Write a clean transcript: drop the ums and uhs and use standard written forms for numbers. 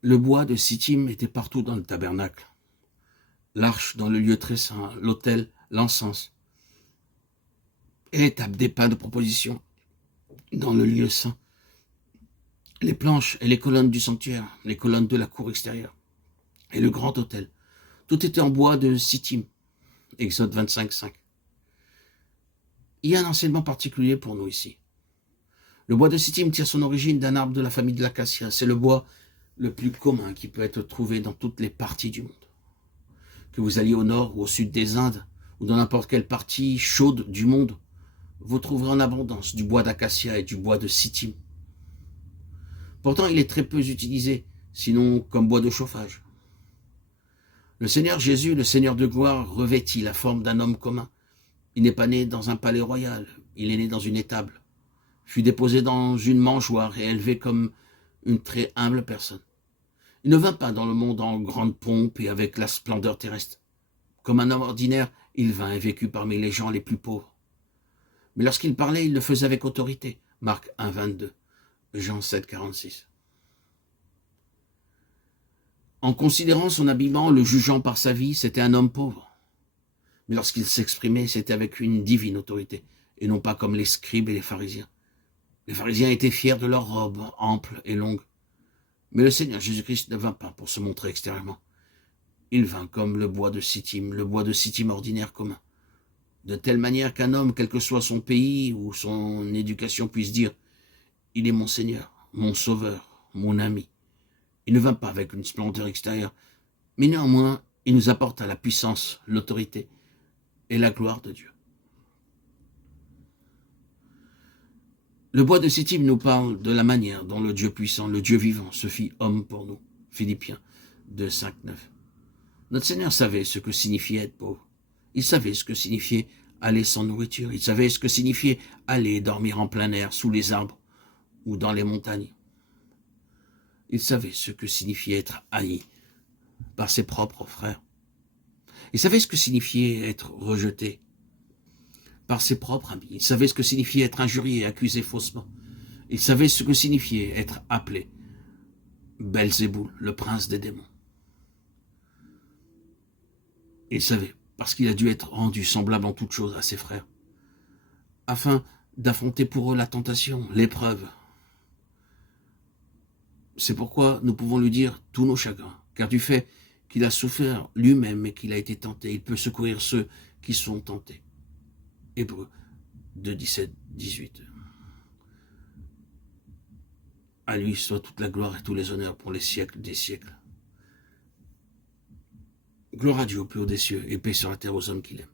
Le bois de Sittim était partout dans le tabernacle. L'arche dans le lieu très saint, l'autel, l'encens, et les tables des pains de proposition dans le lieu saint, les planches et les colonnes du sanctuaire, les colonnes de la cour extérieure et le grand autel. Tout était en bois de Sittim. Exode 25, 5. Il y a un enseignement particulier pour nous ici. Le bois de Sittim tire son origine d'un arbre de la famille de l'acacia. C'est le bois le plus commun qui peut être trouvé dans toutes les parties du monde. Que vous alliez au nord ou au sud des Indes, ou dans n'importe quelle partie chaude du monde, vous trouverez en abondance du bois d'acacia et du bois de Sittim. Pourtant, il est très peu utilisé, sinon comme bois de chauffage. Le Seigneur Jésus, le Seigneur de gloire, revêtit la forme d'un homme commun. Il n'est pas né dans un palais royal, il est né dans une étable, fut déposé dans une mangeoire et élevé comme une très humble personne. Il ne vint pas dans le monde en grande pompe et avec la splendeur terrestre. Comme un homme ordinaire, il vint et vécut parmi les gens les plus pauvres. Mais lorsqu'il parlait, il le faisait avec autorité. Marc 1, 22, Jean 7, 46. En considérant son habillement, le jugeant par sa vie, c'était un homme pauvre. Mais lorsqu'il s'exprimait, c'était avec une divine autorité, et non pas comme les scribes et les pharisiens. Les pharisiens étaient fiers de leurs robes amples et longues. Mais le Seigneur Jésus-Christ ne vint pas pour se montrer extérieurement. Il vint comme le bois de Sittim ordinaire commun. De telle manière qu'un homme, quel que soit son pays ou son éducation, puisse dire « Il est mon Seigneur, mon Sauveur, mon ami ». Il ne vint pas avec une splendeur extérieure, mais néanmoins, il nous apporte à la puissance, l'autorité et la gloire de Dieu. Le bois de Sittim nous parle de la manière dont le Dieu puissant, le Dieu vivant, se fit homme pour nous. Philippiens 2, 5, 9. Notre Seigneur savait ce que signifiait être pauvre. Il savait ce que signifiait aller sans nourriture. Il savait ce que signifiait aller dormir en plein air, sous les arbres ou dans les montagnes. Il savait ce que signifiait être haï par ses propres frères. Il savait ce que signifiait être rejeté par ses propres amis. Il savait ce que signifiait être injurié et accusé faussement. Il savait ce que signifiait être appelé Belzéboul, le prince des démons. Il savait, parce qu'il a dû être rendu semblable en toutes choses à ses frères, afin d'affronter pour eux la tentation, l'épreuve. C'est pourquoi nous pouvons lui dire tous nos chagrins, car du fait qu'il a souffert lui-même et qu'il a été tenté, il peut secourir ceux qui sont tentés. Hébreux 2, 17, 18. À lui soit toute la gloire et tous les honneurs pour les siècles des siècles. Gloire à Dieu au plus haut des cieux et paix sur la terre aux hommes qu'il aime.